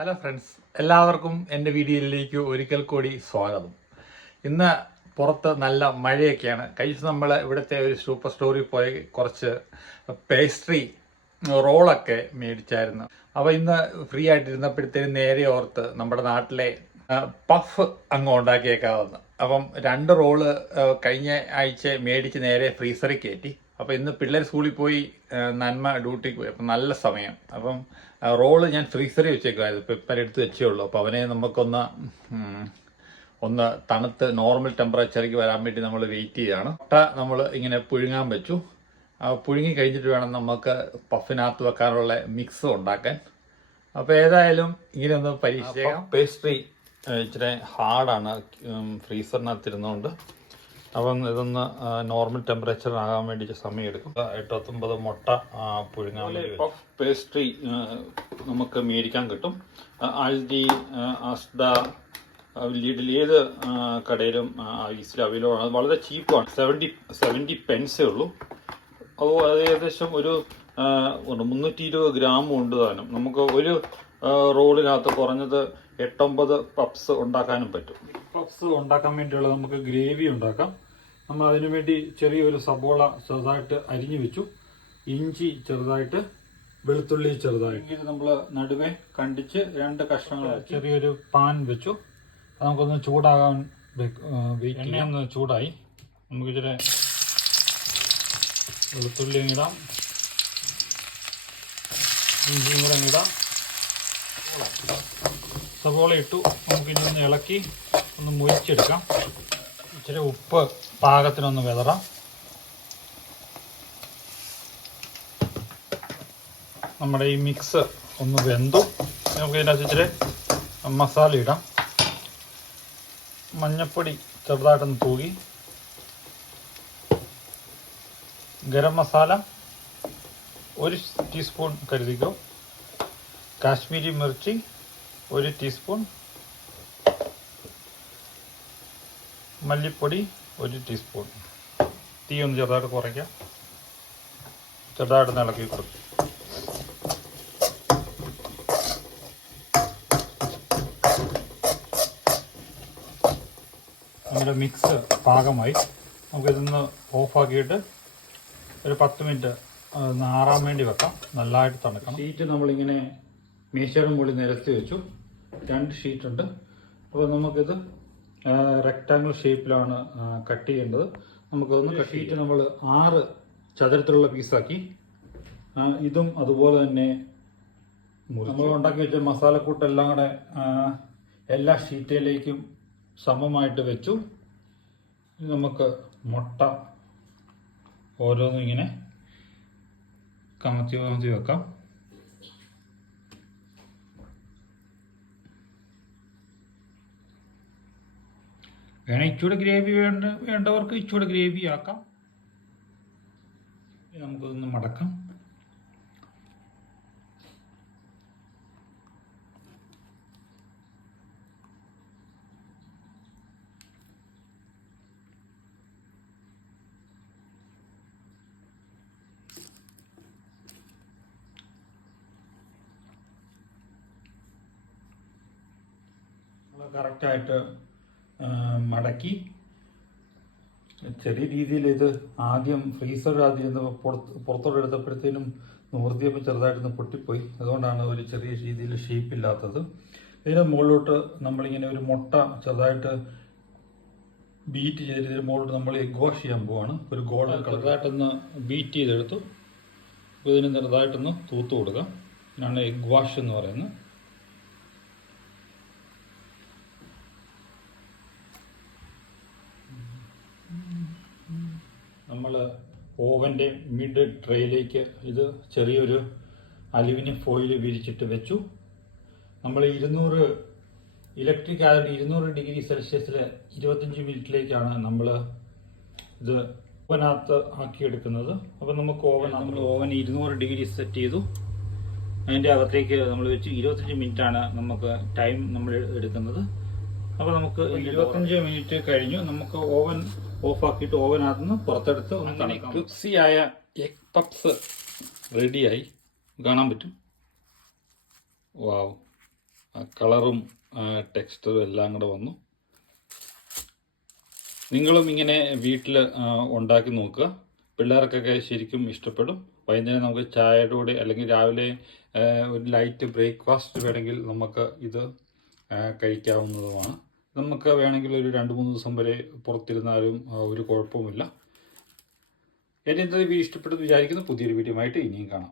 Hello friends എല്ലാവർക്കും എന്റെ വീഡിയോയിലേക്ക് ഒരിക്കൽ കൂടി സ്വാഗതം. ഇന്ന് പുറത്ത് നല്ല മഴയൊക്കെയാണ്. കഴിച്ച് നമ്മൾ ഇവിടുത്തെ ഒരു സൂപ്പർ സ്റ്റോറിൽ പോയി കുറച്ച് പേസ്ട്രി റോളൊക്കെ മേടിച്ചായിരുന്നു. അപ്പോൾ ഇന്ന് ഫ്രീ ആയിട്ടിരുന്നപ്പോഴത്തേനും നേരെ ഓർത്ത് നമ്മുടെ നാട്ടിലെ പഫ് അങ്ങ് ഉണ്ടാക്കിയേക്കാവുന്നു. അപ്പം രണ്ട് റോൾ കഴിഞ്ഞ ആഴ്ച മേടിച്ച് നേരെ ഫ്രീസറിൽ കയറ്റി. അപ്പോൾ ഇന്ന് പിള്ളേർ സ്കൂളിൽ പോയി നന്മ ഡ്യൂട്ടിക്ക് പോയി. അപ്പം നല്ല സമയം. അപ്പം റോൾ ഞാൻ ഫ്രീസറിൽ വെച്ചേക്കുമായിരുന്നു ഇപ്പം ഇപ്പം എടുത്ത് വെച്ചേ ഉള്ളൂ. അപ്പോൾ അവനെ നമുക്കൊന്ന് ഒന്ന് തണുത്ത് നോർമൽ ടെമ്പറേച്ചറിലേക്ക് വരാൻ വേണ്ടി നമ്മൾ വെയിറ്റ് ചെയ്യുകയാണ് മുട്ട നമ്മൾ ഇങ്ങനെ പുഴുങ്ങാൻ വെച്ചു. ആ, പുഴുങ്ങി കഴിഞ്ഞിട്ട് വേണം നമുക്ക് പഫിനകത്ത് വെക്കാനുള്ള മിക്സ് ഉണ്ടാക്കാൻ. അപ്പോൾ ഏതായാലും ഇങ്ങനെ ഒന്ന് പരീക്ഷിച്ചേക്കാം. പേസ്ട്രി ഇച്ചിരി ഹാർഡാണ് ഫ്രീസറിനകത്ത് ഇരുന്നുകൊണ്ട് അപ്പം ഇതൊന്ന് നോർമൽ ടെമ്പറേച്ചർ ആകാൻ വേണ്ടി സമയം എടുക്കും എട്ടത്തൊമ്പത് മുട്ട പുഴുങ്ങാൻ വേണ്ടി പഫ് പേസ്ട്രി നമുക്ക് മേടിക്കാൻ കിട്ടും. ആൽഡി അസ്ഡ ലീഡിൽ ഏത് കടയിലും ഈസ്റ്റിൽ അവൈലബിൾ ആണ്. വളരെ ചീപ്പാണ് സെവന്റി സെവന്റി പെൻസേ ഉള്ളൂ. അത് അത് ഏകദേശം ഒരു മുന്നൂറ്റി ഇരുപത് ഗ്രാം ഉണ്ട് താനും നമുക്ക് ഒരു റോളിനകത്ത് കുറഞ്ഞത് എട്ടൊമ്പത് പപ്സ് ഉണ്ടാക്കാനും പറ്റും. പപ്സ് ഉണ്ടാക്കാൻ വേണ്ടിയുള്ള നമുക്ക് ഗ്രേവി ഉണ്ടാക്കാം. നമ്മൾ അതിനു വേണ്ടി ചെറിയൊരു സബോള ചെറുതായിട്ട് അരിഞ്ഞു വെച്ചു. ഇഞ്ചി ചെറുതായിട്ട് വെളുത്തുള്ളി ചെറുതായിട്ട്. ഇത് നമ്മൾ നടുവേ കണ്ടിച്ച് രണ്ട് കഷ്ണങ്ങൾ ചെറിയൊരു പാൻ വെച്ചു. അത് നമുക്കൊന്ന് ചൂടാകാൻ എണ്ണയൊന്ന് ചൂടായി. നമുക്ക് ഇച്ചിരി വെളുത്തുള്ളിയും ഇടാം. ഇഞ്ചിയും കൂടെ ഇടാം. സവോള ഇട്ടു. നമുക്ക് ഇനി ഒന്ന് ഇളക്കി ഒന്ന് മുരിച്ചെടുക്കാം ഇച്ചിരി ഉപ്പ് പാകത്തിനൊന്ന് വിതറാം. നമ്മുടെ ഈ മിക്സ് ഒന്ന് വെന്തു. നമുക്ക് ഇതിനകത്ത് ഇച്ചിരി മസാല ഇടാം. മഞ്ഞപ്പൊടി ചെറുതായിട്ടൊന്ന് തൂകി. ഗരം മസാല ഒരു ടീസ്പൂൺ കരുതിക്കോ. കാശ്മീരി മിർച്ചി ഒരു ടീസ്പൂൺ മല്ലിപ്പൊടി ഒരു ടീസ്പൂൺ തീ ഒന്ന് ചെറുതായിട്ട് കുറയ്ക്കാം. ചെറുതായിട്ട് ഇളക്കി കൊടുക്കും. നമ്മുടെ മിക്സ് പാകമായി. നമുക്കിതൊന്ന് ഓഫാക്കിയിട്ട് ഒരു പത്ത് മിനിറ്റ് ആറാൻ വേണ്ടി വെക്കാം. നല്ലതായിട്ട് തണുക്കണം. ഷീറ്റ് നമ്മളിങ്ങനെ മീശയുടെ മുകളിൽ നിരത്തി വെച്ചു. രണ്ട് ഷീറ്റുണ്ട് അപ്പോൾ നമുക്കിത് റെക്റ്റാങ്കിൾ ഷേപ്പിലാണ് കട്ട് ചെയ്യേണ്ടത്. നമുക്കൊന്ന് ഷീറ്റ് നമ്മൾ ആറ് ചതുരത്തിലുള്ള പീസാക്കി ഇതും അതുപോലെ തന്നെ നമ്മൾ ഉണ്ടാക്കി വെച്ച മസാലക്കൂട്ടെല്ലാം കൂടെ എല്ലാ ഷീറ്റിലേക്കും സമമായിട്ട് വെച്ചു. നമുക്ക് മുട്ട ഓരോന്നും ഇങ്ങനെ കമത്തി കമത്തി വെക്കാം. വേണേ ഇച്ചൂടെ ഗ്രേവി വേണ്ട വേണ്ടവർക്ക് ഇച്ചൂടെ ഗ്രേവി ആക്കാം. നമുക്കിതൊന്ന് മടക്കാം. കറക്റ്റായിട്ട് മടക്കി. ചെറിയ രീതിയിൽ ഇത് ആദ്യം ഫ്രീസർ ആദ്യം ഇന്ന് പുറത്ത് പുറത്തോട്ട് എടുത്തപ്പോഴത്തേനും നൂർത്തിയപ്പോൾ ചെറുതായിട്ടൊന്ന് പൊട്ടിപ്പോയി. അതുകൊണ്ടാണ് ഒരു ചെറിയ രീതിയിൽ ഷേപ്പ് ഇല്ലാത്തത്. ഇതിന് മുകളിലോട്ട് നമ്മളിങ്ങനെ ഒരു മുട്ട ചെറുതായിട്ട് ബീറ്റ് ചെയ്ത് ഇതിന് മുകളിലോട്ട് നമ്മൾ എഗ് വാഷ് ചെയ്യാൻ പോവാണ്. ഒരു ഗോൾഡൻ ചെറുതായിട്ടൊന്ന് ബീറ്റ് ചെയ്തെടുത്തു. അപ്പോൾ ഇതിന് ചെറുതായിട്ടൊന്ന് തൂത്ത് കൊടുക്കാം. ഇതിനാണ് എഗ് വാഷ് എന്ന് പറയുന്നത്. നമ്മൾ ഓവന്റെ മിഡ് ട്രേയിലേക്ക് ഇത് ചെറിയൊരു അലുമിനിയം ഫോയിൽ വിരിച്ചിട്ട് വെച്ചു. നമ്മൾ ഇരുന്നൂറ് ഇലക്ട്രിക് ആയതുകൊണ്ട് ഇരുന്നൂറ് ഡിഗ്രി സെൽഷ്യസിൽ ഇരുപത്തഞ്ച് മിനിറ്റിലേക്കാണ് നമ്മൾ ഇത് ഓവനകത്ത് ആക്കിയെടുക്കുന്നത്. അപ്പോൾ നമുക്ക് ഓവൻ നമ്മൾ ഓവൻ ഇരുന്നൂറ് ഡിഗ്രി സെറ്റ് ചെയ്തു. അതിന്റെ അകത്തേക്ക് നമ്മൾ വെച്ച് ഇരുപത്തഞ്ച് മിനിറ്റാണ് നമുക്ക് ടൈം നമ്മൾ എടുക്കുന്നത്. അപ്പോൾ നമുക്ക് ഇരുപത്തഞ്ച് മിനിറ്റ് കഴിഞ്ഞു. നമുക്ക് ഓവൻ ഓഫ് ആക്കിയിട്ട് ഓവനകത്ത് നിന്ന് പുറത്തെടുത്ത് ഒന്ന് തണുക്കാം ക്രിപ്സിയായ എഗ് പപ്സ് റെഡിയായി കാണാൻ പറ്റും. വാവ് കളറും ടെക്സ്റ്ററും എല്ലാം കൂടെ വന്നു. നിങ്ങളും ഇങ്ങനെ വീട്ടിൽ ഉണ്ടാക്കി നോക്കുക. പിള്ളേർക്കൊക്കെ ശരിക്കും ഇഷ്ടപ്പെടും. വൈകുന്നേരം നമുക്ക് ചായയുടെ കൂടെ അല്ലെങ്കിൽ രാവിലെ ഒരു ലൈറ്റ് ബ്രേക്ക്ഫാസ്റ്റ് വേണമെങ്കിൽ നമുക്ക് ഇത് കഴിക്കാവുന്നതുമാണ്. നമുക്ക് വേണമെങ്കിൽ ഒരു രണ്ട് മൂന്ന് ദിവസം വരെ പുറത്തിരുന്നാലും ഒരു കുഴപ്പവുമില്ല. എന്റെ ഇന്നത്തെ വീഡിയോ ഇഷ്ടപ്പെട്ടെന്ന് വിചാരിക്കുന്നു. പുതിയൊരു വീഡിയോ ആയിട്ട് ഇനിയും കാണാം.